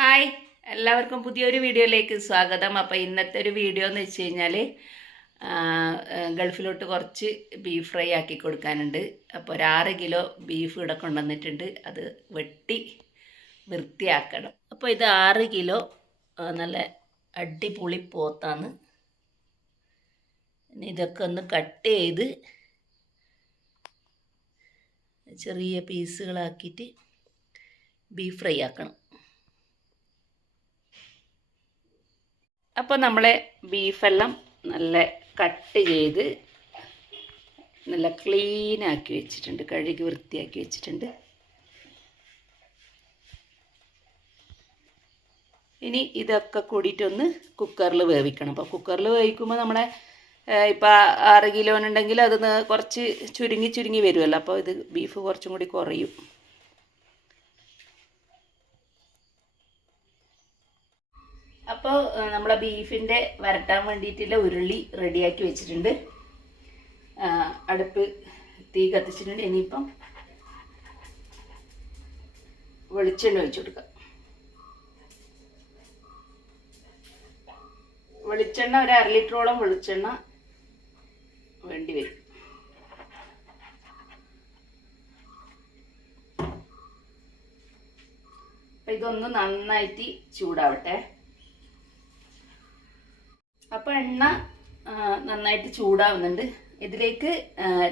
Hi, എല്ലാവർക്കും പുതിയൊരു വീഡിയോയിലേക്ക് സ്വാഗതം. അപ്പോൾ ഇന്നത്തെ ഒരു വീഡിയോ എന്ന് വെച്ച് കഴിഞ്ഞാൽ ഗൾഫിലോട്ട് കുറച്ച് ബീഫ് ഫ്രൈ ആക്കി കൊടുക്കാനുണ്ട്. അപ്പോൾ ഒരു 6 കിലോ ബീഫ് ഇവിടെ കൊണ്ടുവന്നിട്ടുണ്ട്. അത് വെട്ടി വൃത്തിയാക്കണം. അപ്പോൾ ഇത് 6 കിലോ നല്ല അടിപൊളി പോത്താണ്. ഇതൊക്കെ ഒന്ന് കട്ട് ചെയ്ത് ചെറിയ പീസുകളാക്കിയിട്ട് ബീഫ് ഫ്രൈ ആക്കണം. അപ്പോൾ നമ്മളെ ബീഫെല്ലാം നല്ല കട്ട് ചെയ്ത് നല്ല ക്ലീനാക്കി വെച്ചിട്ടുണ്ട്, കഴുകി വൃത്തിയാക്കി വെച്ചിട്ടുണ്ട്. ഇനി ഇതൊക്കെ കൂടിയിട്ടൊന്ന് കുക്കറിൽ വേവിക്കണം. അപ്പോൾ കുക്കറിൽ വേവിക്കുമ്പോൾ നമ്മളെ ഇപ്പോൾ 6 കിലോനുണ്ടെങ്കിൽ അത് കുറച്ച് ചുരുങ്ങി വരുമല്ലോ. അപ്പോൾ ഇത് ബീഫ് കുറച്ചും കൂടി കുറയും. അപ്പോൾ നമ്മളെ ബീഫിൻ്റെ വരട്ടാൻ വേണ്ടിയിട്ടുള്ള ഉരുളി റെഡിയാക്കി വെച്ചിട്ടുണ്ട്. അടുപ്പ് തീ കത്തിച്ചിട്ടുണ്ട്. ഇനിയിപ്പം വെളിച്ചെണ്ണ ഒഴിച്ചു കൊടുക്കാം. വെളിച്ചെണ്ണ ഒരു 1/2 ലിറ്ററോളം വെളിച്ചെണ്ണ വേണ്ടി വരും. അപ്പം ഇതൊന്ന് നന്നായിട്ട് ചൂടാവട്ടെ. അപ്പോൾ എണ്ണ നന്നായിട്ട് ചൂടാവുന്നുണ്ട്. ഇതിലേക്ക്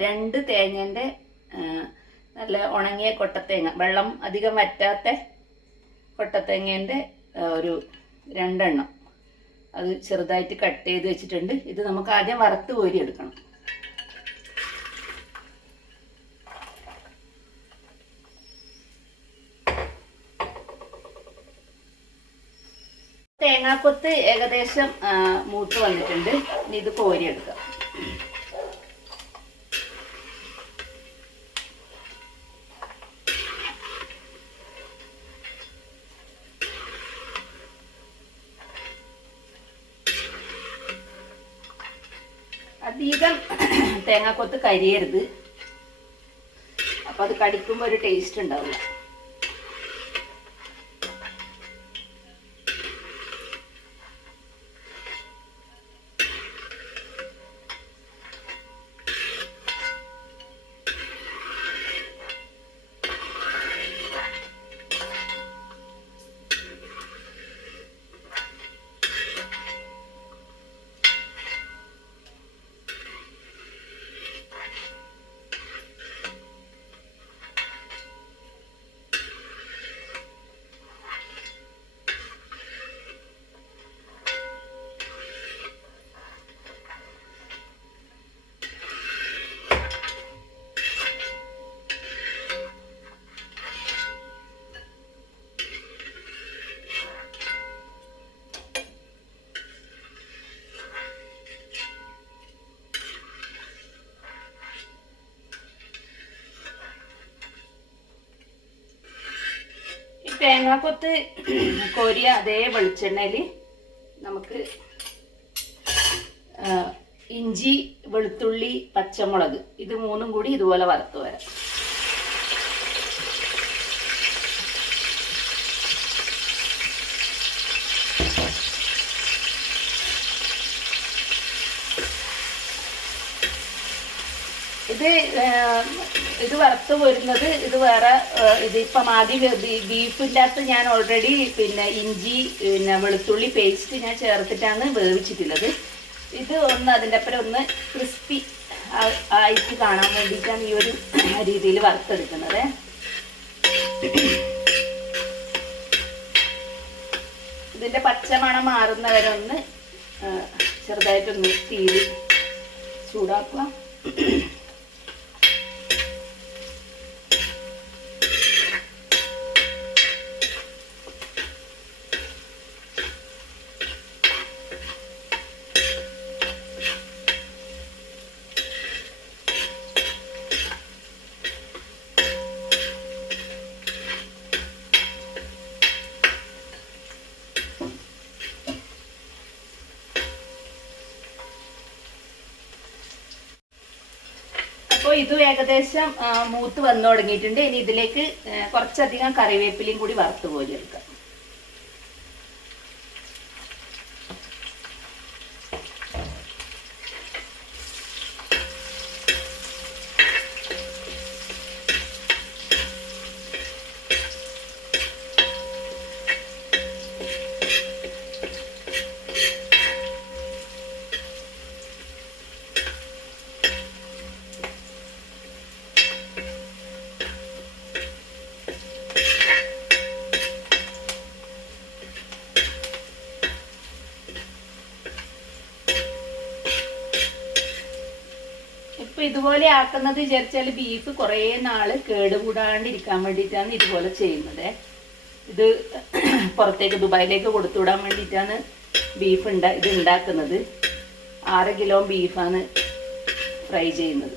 2 തേങ്ങേൻ്റെ നല്ല ഉണങ്ങിയ കൊട്ടത്തേങ്ങ, വെള്ളം അധികം വറ്റാത്ത കൊട്ടത്തേങ്ങേൻ്റെ ഒരു 2 എണ്ണം അത് ചെറുതായിട്ട് കട്ട് ചെയ്ത് വെച്ചിട്ടുണ്ട്. ഇത് നമുക്ക് ആദ്യം വറുത്ത് കോരി എടുക്കണം. തേങ്ങാക്കൊത്ത് ഏകദേശം മൂത്ത് വന്നിട്ടുണ്ട്. ഇനി ഇത് കോരിയെടുക്കാം. അധികം തേങ്ങാക്കൊത്ത് കരിയരുത്, അപ്പം അത് കടിക്കുമ്പോൾ ഒരു ടേസ്റ്റ് ഉണ്ടാവില്ല. തേങ്ങാക്കൊത്ത് കോരിയ അതേ വെളിച്ചെണ്ണയിൽ നമുക്ക് ഇഞ്ചി, വെളുത്തുള്ളി, പച്ചമുളക് ഇത് 3ഉം കൂടി ഇതുപോലെ വറുത്ത് വരാം. ഇത് വറുത്ത് വരുന്നത് ഇത് വേറെ. ഇതിപ്പം ആദ്യം ബീഫിൻ്റെ അകത്ത് ഞാൻ ഓൾറെഡി ഇഞ്ചി വെളുത്തുള്ളി പേസ്റ്റ് ഞാൻ ചേർത്തിട്ടാണ് വേവിച്ചിട്ടുള്ളത്. ഇത് ഒന്ന് അതിൻ്റെ അപ്പുറം ഒന്ന് ക്രിസ്പി ആയിട്ട് കാണാൻ വേണ്ടിയിട്ടാണ് ഈ ഒരു രീതിയിൽ വറുത്തെടുക്കുന്നത്. ഇതിൻ്റെ പച്ചമണം മാറുന്നവരെ ഒന്ന് ചെറുതായിട്ടൊന്ന് തീയിൽ ചൂടാക്കുക. അപ്പോൾ ഇത് ഏകദേശം മൂത്ത് വന്നു തുടങ്ങിയിട്ടുണ്ട്. ഇനി ഇതിലേക്ക് കുറച്ചധികം കറിവേപ്പിലയും കൂടി വറുത്ത് കോരിയെടുക്കാം. ഇതുപോലെ ആക്കുന്നത് വിചാരിച്ചാൽ ബീഫ് കുറേ നാള് കേടുകൂടാണ്ടിരിക്കാൻ വേണ്ടിയിട്ടാണ് ഇതുപോലെ ചെയ്യുന്നത്. ഇത് പുറത്തേക്ക് ദുബായിലേക്ക് കൊടുത്തുവിടാൻ വേണ്ടിയിട്ടാണ് ബീഫ് ഇത് ഉണ്ടാക്കുന്നത്. 6 കിലോ ബീഫാണ് ഫ്രൈ ചെയ്യുന്നത്.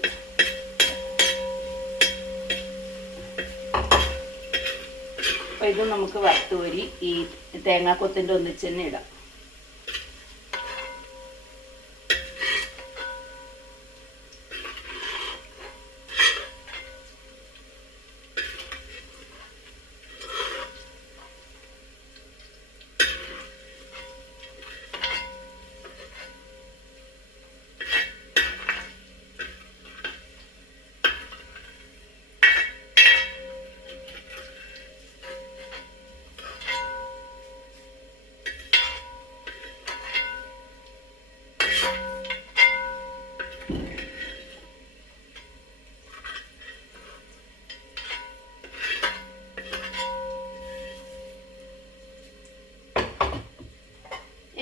അപ്പൊ ഇത് നമുക്ക് വറുത്തുകോരി ഈ തേങ്ങാക്കൊത്തിന്റെ ഒന്നിച്ച് തന്നെ ഇടാം.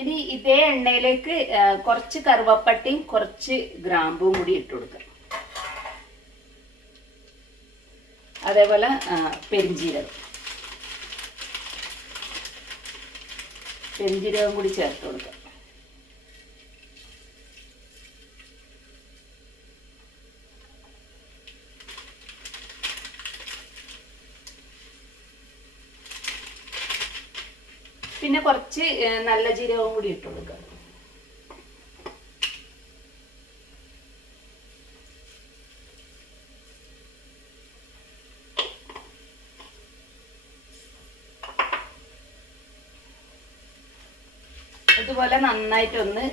ഇനി ഇതേ എണ്ണയിലേക്ക് കുറച്ച് കറുവപ്പട്ടയും കുറച്ച് ഗ്രാമ്പും കൂടി ഇട്ട് കൊടുക്കാം. അതേപോലെ പെരിഞ്ജീരകം കൂടി ചേർത്ത് കൊടുക്കാം. പിന്നെ കുറച്ച് നല്ല ജീരകവും കൂടി ഇട്ട് കൊടുക്കുക. ഇതുപോലെ നന്നായിട്ടൊന്ന്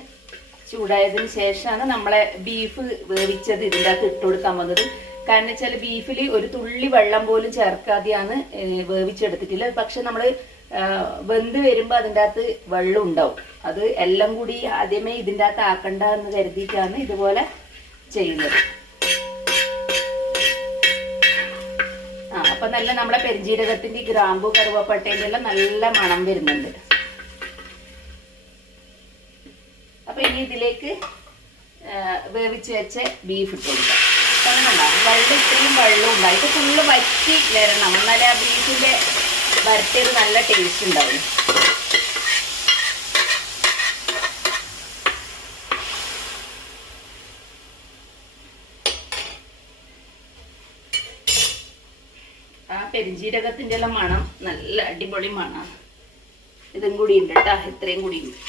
ചൂടായതിന് ശേഷമാണ് നമ്മളെ ബീഫ് വേവിച്ചത് ഇതിൻ്റെ അകത്ത് ഇട്ട് കൊടുക്കാൻ വന്നത്. കാരണം വെച്ചാൽ ബീഫിൽ ഒരു തുള്ളി വെള്ളം പോലും ചേർക്കാതെയാണ് വേവിച്ചെടുത്തിട്ടില്ല. പക്ഷെ നമ്മൾ വെന്ത് വരുമ്പോൾ അതിൻ്റെ അകത്ത് വെള്ളം ഉണ്ടാവും. അത് എല്ലാം കൂടി ആദ്യമേ ഇതിൻ്റെ അകത്ത് ആക്കണ്ട എന്ന് കരുതിയിട്ടാണ് ഇതുപോലെ ചെയ്യുന്നത്. അപ്പൊ നല്ല നമ്മളെ പെരിഞ്ജീരകത്തിന്റെ ഗ്രാമ്പു കറുവപ്പട്ടയുടെ എല്ലാം നല്ല മണം വരുന്നുണ്ട്. അപ്പൊ ഇനി ഇതിലേക്ക് വേവിച്ച് വെച്ച ബീഫ് ഇട്ട് കൊടുക്കാം. വെള്ളം ഇത്രയും വെള്ളം ഉണ്ടായി. ഇത് ഫുള്ള് വറ്റി വരണം, എന്നാലേ ആ ബീഫിന്റെ വരട്ടിയത് നല്ല ടേസ്റ്റ് ഉണ്ടാവും. ആ പെരിഞ്ജീരകത്തിന്റെ എല്ലാം മണം നല്ല അടിപൊളി മണമാണ്. ഇതും കൂടി ഉണ്ട് കേട്ടോ, ഇത്രയും കൂടി ഉണ്ട്.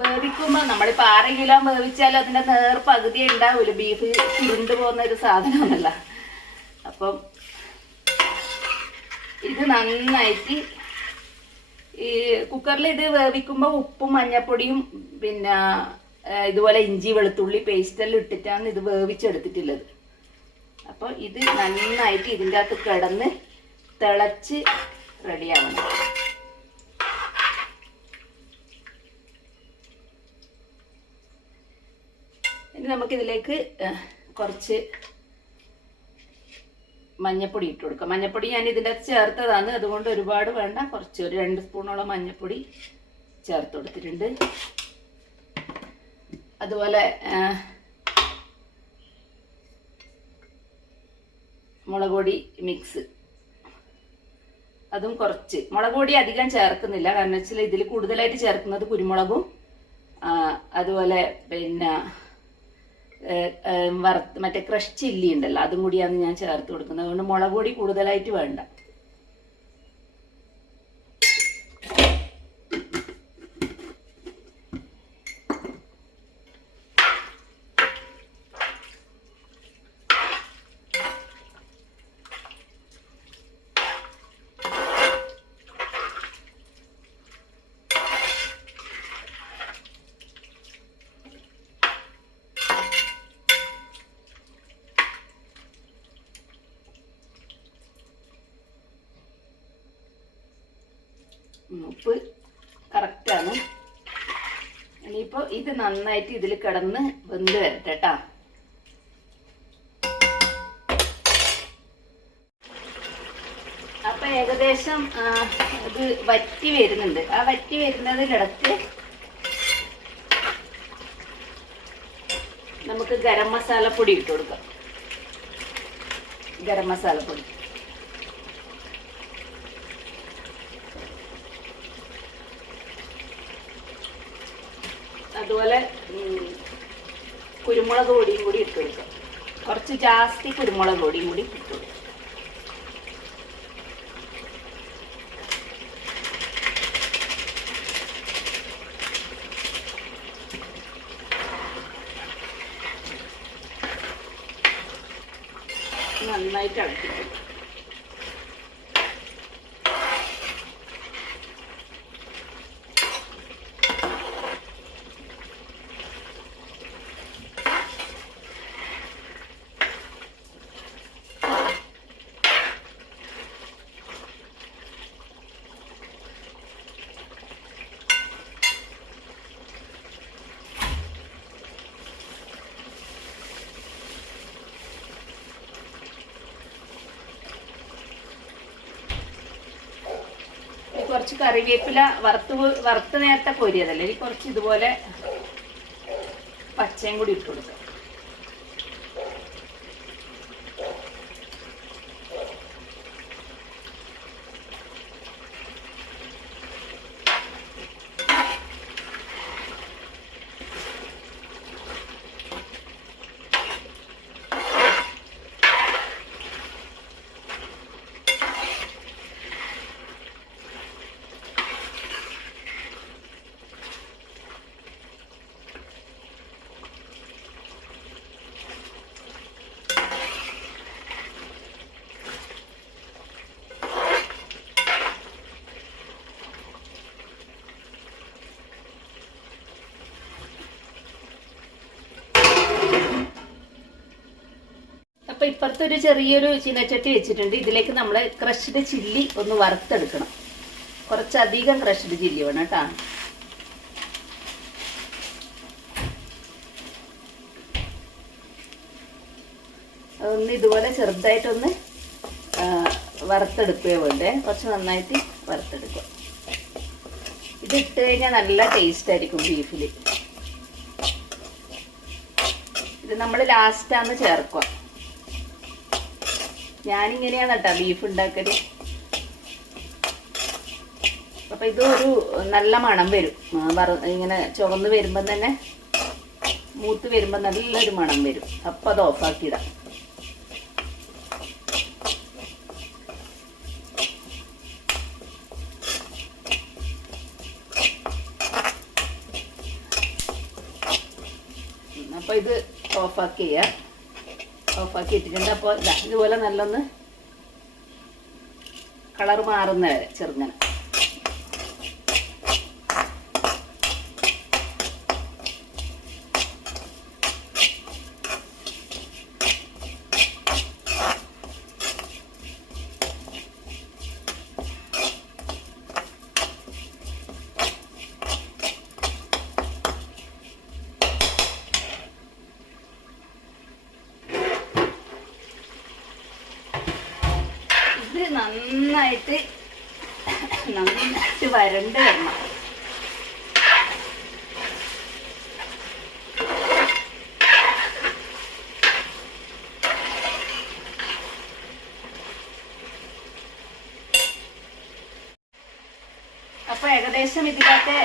വേവിക്കുമ്പോ നമ്മളിപ്പോ 6 കിലോ വേവിച്ചാൽ അതിന്റെ നേർ പകുതി ഉണ്ടാവൂല. ബീഫ് ചുരുണ്ടു പോകുന്ന ഒരു സാധനമല്ല. അപ്പം ഇത് നന്നായിട്ട് ഈ കുക്കറിൽ ഇത് വേവിക്കുമ്പോ ഉപ്പും മഞ്ഞപ്പൊടിയും പിന്നെ ഇതുപോലെ ഇഞ്ചി വെളുത്തുള്ളി പേസ്റ്റെല്ലാം ഇട്ടിട്ടാണ് ഇത് വേവിച്ചെടുത്തിട്ടുള്ളത്. അപ്പൊ ഇത് നന്നായിട്ട് ഇതിൻ്റെ അകത്ത് കിടന്ന് തിളച്ച് റെഡിയാവണം. ഇനി നമുക്കിതിലേക്ക് കുറച്ച് മഞ്ഞപ്പൊടി ഇട്ട് കൊടുക്കാം. മഞ്ഞപ്പൊടി ഞാൻ ഇതിൻ്റെ അകത്ത് ചേർത്തതാണ്, അതുകൊണ്ട് ഒരുപാട് വേണ്ട. കുറച്ച് ഒരു 2 സ്പൂണോളം മഞ്ഞപ്പൊടി ചേർത്ത് കൊടുത്തിട്ടുണ്ട്. അതുപോലെ മുളക് പൊടി മിക്സ് അതും കുറച്ച്. മുളക് പൊടി അധികം ചേർക്കുന്നില്ല, കാരണം വെച്ചാൽ ഇതിൽ കൂടുതലായിട്ട് ചേർക്കുന്നത് കുരുമുളകും അതുപോലെ പിന്നെ മറ്റേ ക്രഷ് ചില്ലി ഉണ്ടല്ലോ, അതും കൂടിയാണ് ഞാൻ ചേർത്ത് കൊടുക്കുന്നത്. അതുകൊണ്ട് മുളക് പൊടി കൂടുതലായിട്ട് വേണ്ട. ഉപ്പ് കറക്റ്റാണ്. ഇനിയിപ്പോൾ ഇത് നന്നായിട്ട് ഇതിൽ കിടന്ന് വെന്ത് വരട്ടെ കേട്ടോ. അപ്പൊ ഏകദേശം ഇത് വറ്റി വരുന്നുണ്ട്. ആ വറ്റി വരുന്നതിനിടക്ക് നമുക്ക് ഗരം മസാലപ്പൊടി ഇട്ട് കൊടുക്കാം. ഗരം മസാലപ്പൊടി അതുപോലെ കുരുമുളക് പൊടിയും കൂടി ഇട്ട് കൊടുക്കാം. കുറച്ച് ജാസ്തി കുരുമുളക് പൊടിയും കൂടി ഇട്ട് കൊടുക്കാം. നന്നായിട്ട് ഇളക്കിക്കും. കുറച്ച് കറിവേപ്പില വറുത്ത് നേരത്തെ കോരിയതല്ലേ, ഇനി കുറച്ച് ഇതുപോലെ പച്ചയും കൂടി ഇട്ട് കൊടുക്കാം. അപ്പൊ ഇപ്പുറത്തെ ഒരു ചെറിയൊരു ചീനച്ചട്ടി വെച്ചിട്ടുണ്ട്. ഇതിലേക്ക് നമ്മൾ ക്രഷ്ഡ് ചില്ലി ഒന്ന് വറുത്തെടുക്കണം. കുറച്ചധികം ക്രഷ്ഡ് ചില്ലി വേണം കേട്ടോ. അതൊന്ന് ഇതുപോലെ ചെറുതായിട്ടൊന്ന് വറുത്തെടുക്കുകയോ വേണ്ടേ. കുറച്ച് നന്നായിട്ട് വറുത്തെടുക്കുക. ഇത് ഇട്ട് കഴിഞ്ഞാൽ നല്ല ടേസ്റ്റ് ആയിരിക്കും ബീഫിൽ. ഇത് നമ്മൾ ലാസ്റ്റാണ് ചേർക്കുക. ഞാനിങ്ങനെയാണ് കേട്ടോ ബീഫ് ഉണ്ടാക്കല്. അപ്പൊ ഇതൊരു നല്ല മണം വരും. ഇങ്ങനെ ചുവന്ന് വരുമ്പം തന്നെ, മൂത്ത് വരുമ്പോ നല്ലൊരു മണം വരും. അപ്പൊ അത് ഓഫാക്കിയിടാം. അപ്പൊ ഇത് ഓഫാക്കി ചെയ്യാം. ഓഫാക്കി ഇട്ടിട്ടുണ്ട്. അപ്പോൾ ഇതുപോലെ നല്ലൊന്ന് കളർ മാറുന്ന വരെ ചെറുങ്ങനെ. നന്നായിട്ട് വരണ്ട് വരണം. അപ്പൊ ഏകദേശം ഇതിലത്തെ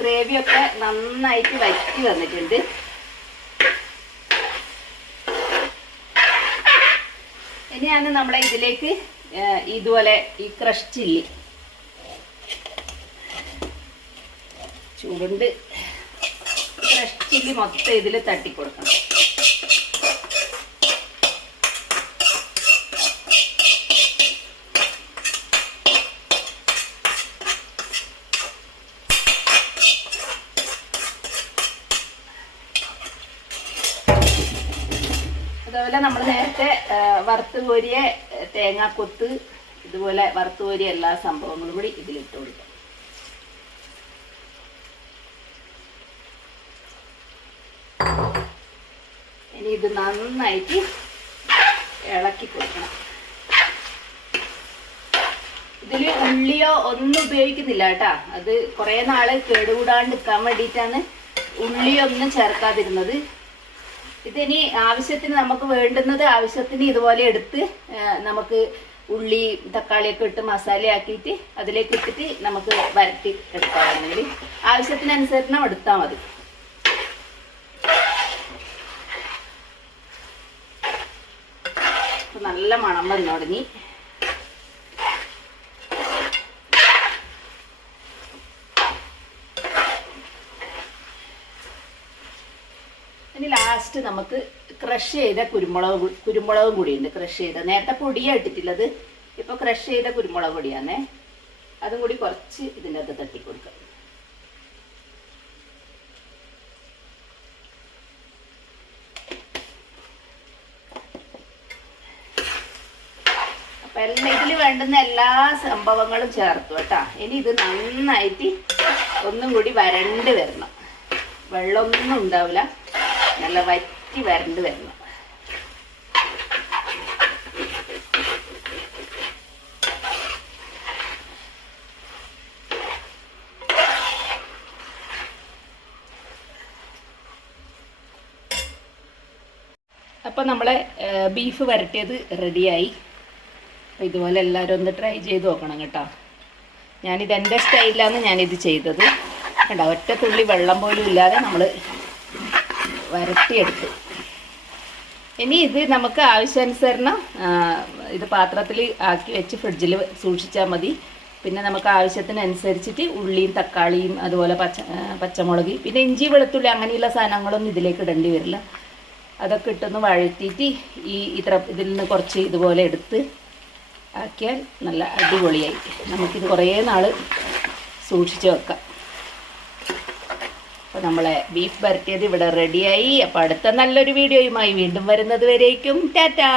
ഗ്രേവിയൊക്കെ നന്നായിട്ട് വറ്റി വന്നിട്ടുണ്ട്. ഇനിയാണ് നമ്മളെ ഇതിലേക്ക് ഇതുപോലെ ഈ ക്രഷ് ചില്ലി ചൂടുണ്ട്. ക്രഷ് ചില്ലി മൊത്തം ഇതിൽ തട്ടിക്കൊടുക്കണം. അതുപോലെ നമ്മൾ നേരത്തെ വറുത്ത് കോരിയ തേങ്ങാക്കൊത്ത്, ഇതുപോലെ വറുത്ത് കോരിയ എല്ലാ സംഭവങ്ങളും കൂടി ഇതിലിട്ട് കൊടുക്കാം. ഇനി ഇത് നന്നായിട്ട് ഇളക്കി കൊടുക്കണം. ഇതിൽ ഉള്ളിയോ ഒന്നും ഉപയോഗിക്കുന്നില്ല കേട്ടാ. അത് കുറേ നാള് കേടുകൂടാണ്ട് നിൽക്കാൻ വേണ്ടിയിട്ടാണ് ഉള്ളിയൊന്നും ചേർക്കാതിരുന്നത്. ഇതിനി ആവശ്യത്തിന് നമുക്ക് വേണ്ടുന്നത് ആവശ്യത്തിന് ഇതുപോലെ എടുത്ത് നമുക്ക് ഉള്ളി തക്കാളിയൊക്കെ ഇട്ട് മസാലയാക്കിയിട്ട് അതിലേക്ക് ഇട്ടിട്ട് നമുക്ക് വരട്ടി എടുക്കാമെങ്കിൽ ആവശ്യത്തിനനുസരണം എടുത്താൽ മതി. നല്ല മണം വന്നു തുടങ്ങി. ഇനി ലാസ്റ്റ് നമുക്ക് ക്രഷ് ചെയ്ത കുരുമുളകും കൂടിയുണ്ട്. ക്രഷ് ചെയ്ത, നേരത്തെ പൊടിയാണ് ഇട്ടിട്ടുള്ളത്, ഇപ്പൊ ക്രഷ് ചെയ്ത കുരുമുളക് പൊടിയാണേ. അതും കൂടി കുറച്ച് ഇതിൻ്റെ അകത്ത് തട്ടിക്കൊടുക്കാം. അപ്പൊ എല്ലാം ഇതിൽ വേണ്ടുന്ന എല്ലാ സംഭവങ്ങളും ചേർത്തു കേട്ടാ. ഇനി ഇത് നന്നായിട്ട് ഒന്നും കൂടി വരണ്ട് വരണം. വെള്ളമൊന്നും ഉണ്ടാവില്ല, നല്ല വറ്റി വരണ്ട് വരണം. അപ്പം നമ്മളെ ബീഫ് വരട്ടിയത് റെഡിയായി. അപ്പോൾ ഇതുപോലെ എല്ലാവരും ഒന്ന് ട്രൈ ചെയ്ത് നോക്കണം കേട്ടോ. ഞാനിത് എൻ്റെ സ്റ്റൈലിലാണ് ഞാനിത് ചെയ്തത് കേട്ടോ. ഒറ്റ തുള്ളി വെള്ളം പോലും ഇല്ലാതെ നമ്മൾ വരട്ടിയെടുത്തു. ഇനി ഇത് നമുക്ക് ആവശ്യാനുസരണം ഇത് പാത്രത്തിൽ ആക്കി വെച്ച് ഫ്രിഡ്ജിൽ സൂക്ഷിച്ചാൽ മതി. പിന്നെ നമുക്ക് ആവശ്യത്തിനനുസരിച്ചിട്ട് ഉള്ളിയും തക്കാളിയും അതുപോലെ പച്ചമുളക് പിന്നെ ഇഞ്ചി വെളുത്തുള്ളി അങ്ങനെയുള്ള സാധനങ്ങളൊന്നും ഇതിലേക്ക് ഇടേണ്ടി വരില്ല. അതൊക്കെ ഇട്ടൊന്ന് വഴറ്റിയിട്ട് ഇതിൽ നിന്ന് കുറച്ച് ഇതുപോലെ എടുത്ത് ആക്കിയാൽ നല്ല അടിപൊളിയായി. നമുക്കിത് കുറേ നാൾ സൂക്ഷിച്ച് വെക്കാം. അപ്പോൾ നമ്മളെ ബീഫ് വരട്ടിയത് ഇവിടെ റെഡിയായി. അപ്പോൾ അടുത്ത നല്ലൊരു വീഡിയോയുമായി വീണ്ടും വരുന്നത് വരേക്കും ടാറ്റാ.